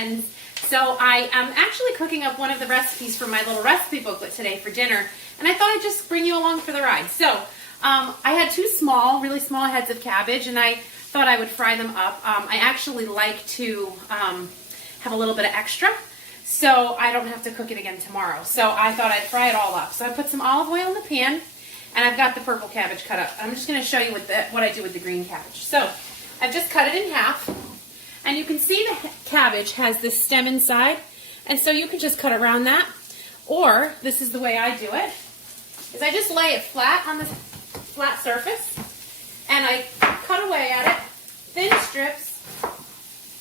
friends. So I am actually cooking up one of the recipes from my little recipe booklet today for dinner, and I thought I'd just bring you along for the ride. So I had two really small heads of cabbage, and I thought I would fry them up. I actually like to have a little bit of extra, so I don't have to cook it again tomorrow. So I thought I'd fry it all up. So I put some olive oil in the pan, and I've got the purple cabbage cut up. I'm just going to show you what I do with the green cabbage. So I've just cut it in half. And you can see the cabbage has this stem inside, and so you can just cut around that. Or, this is the way I do it, is I just lay it flat on the flat surface, and I cut away at it, thin strips.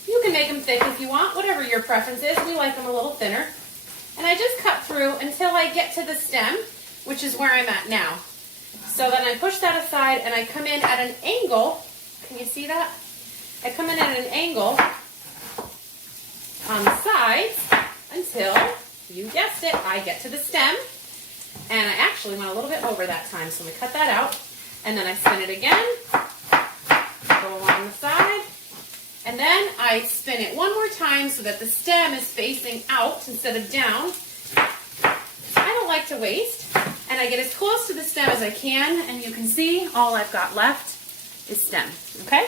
You can make them thick if you want, whatever your preference is. We like them a little thinner. And I just cut through until I get to the stem, which is where I'm at now. So then I push that aside, and I come in at an angle. Can you see that? I come in at an angle on the sides until, you guessed it, I get to the stem. And I actually went a little bit over that time, so we cut that out. And then I spin it again, go along the side, and then I spin it one more time so that the stem is facing out instead of down. I don't like to waste, and I get as close to the stem as I can, and you can see all I've got left is stem, okay?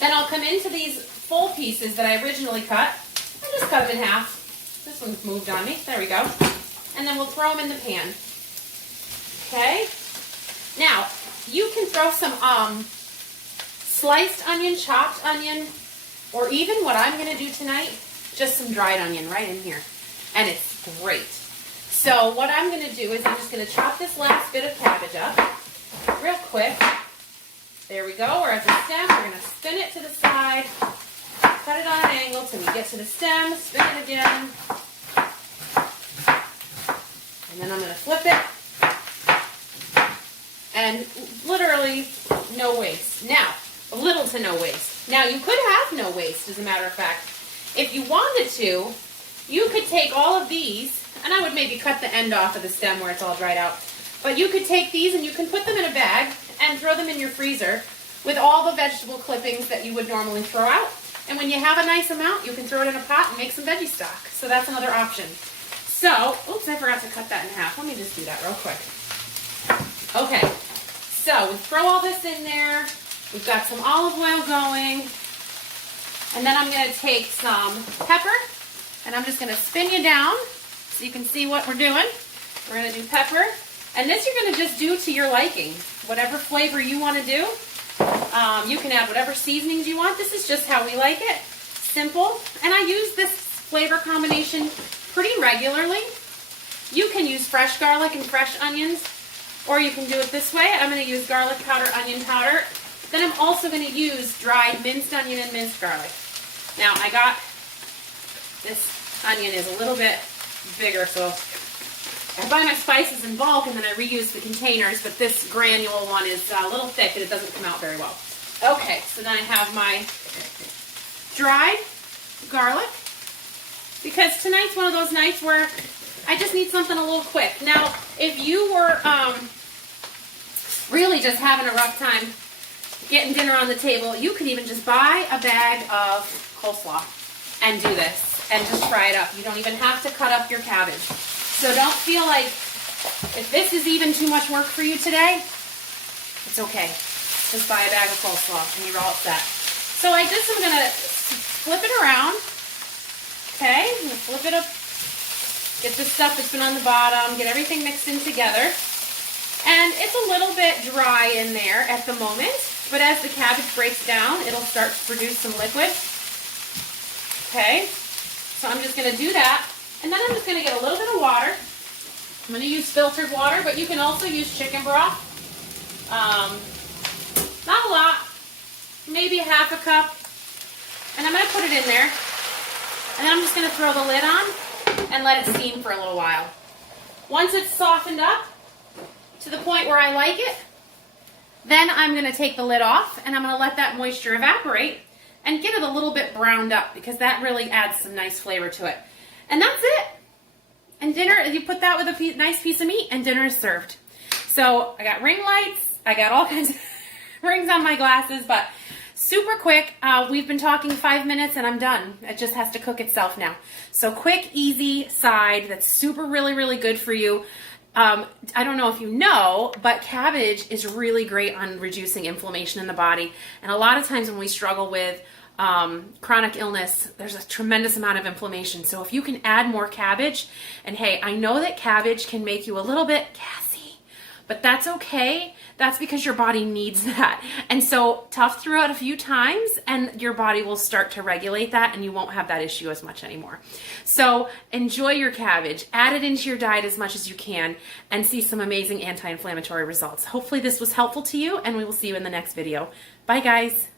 Then I'll come into these full pieces that I originally cut. I just cut them in half. This one's moved on me. There we go. And then we'll throw them in the pan. Okay? Now, you can throw some sliced onion, chopped onion, or even what I'm going to do tonight, just some dried onion right in here. And it's great. So what I'm going to do is I'm just going to chop this last bit of cabbage up real quick. There we go. We're at the stem. We're going to spin it to the side, cut it on an angle till we get to the stem, spin it again, and then I'm going to flip it, and literally no waste. Now, little to no waste. Now, you could have no waste, as a matter of fact. If you wanted to, you could take all of these, and I would maybe cut the end off of the stem where it's all dried out, but you could take these and you can put them in a bag and throw them in your freezer with all the vegetable clippings that you would normally throw out. And when you have a nice amount, you can throw it in a pot and make some veggie stock. So that's another option. So, oops, I forgot to cut that in half. Let me just do that real quick. Okay, so we throw all this in there. We've got some olive oil going. And then I'm going to take some pepper, and I'm just going to spin you down so you can see what we're doing. We're going to do pepper. And this you're going to just do to your liking. Whatever flavor you want to do. You can add whatever seasonings you want. This is just how we like it. Simple. And I use this flavor combination pretty regularly. You can use fresh garlic and fresh onions, or you can do it this way. I'm going to use garlic powder, onion powder. Then I'm also going to use dried minced onion and minced garlic. Now I got, this onion is a little bit bigger, so I buy my spices in bulk and then I reuse the containers, but this granule one is a little thick and it doesn't come out very well. Okay, so then I have my dried garlic, because tonight's one of those nights where I just need something a little quick. Now, if you were really just having a rough time getting dinner on the table, you could even just buy a bag of coleslaw and do this and just fry it up. You don't even have to cut up your cabbage. So don't feel like if this is even too much work for you today, it's okay. Just buy a bag of coleslaw and you're all set. So I just am going to flip it around. Okay, I'm going to flip it up. Get the stuff that's been on the bottom. Get everything mixed in together. And it's a little bit dry in there at the moment. But as the cabbage breaks down, it'll start to produce some liquid. Okay, so I'm just going to do that. And then I'm just going to get a little bit of water. I'm going to use filtered water, but you can also use chicken broth. Not a lot, maybe a half a cup. And I'm going to put it in there. And then I'm just going to throw the lid on and let it steam for a little while. Once it's softened up to the point where I like it, then I'm going to take the lid off and I'm going to let that moisture evaporate and get it a little bit browned up, because that really adds some nice flavor to it. And that's it. And dinner, you put that with a nice piece of meat and dinner is served. So I got ring lights. I got all kinds of rings on my glasses, but super quick. We've been talking 5 minutes and I'm done. It just has to cook itself now. So quick, easy side that's super really good for you. I don't know if you know, but cabbage is really great on reducing inflammation in the body. And a lot of times when we struggle with chronic illness, there's a tremendous amount of inflammation. So if you can add more cabbage, and hey, I know that cabbage can make you a little bit gassy, but that's okay. That's because your body needs that. And so tough through it a few times and your body will start to regulate that and you won't have that issue as much anymore. So enjoy your cabbage, add it into your diet as much as you can and see some amazing anti-inflammatory results. Hopefully this was helpful to you and we will see you in the next video. Bye guys.